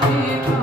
You.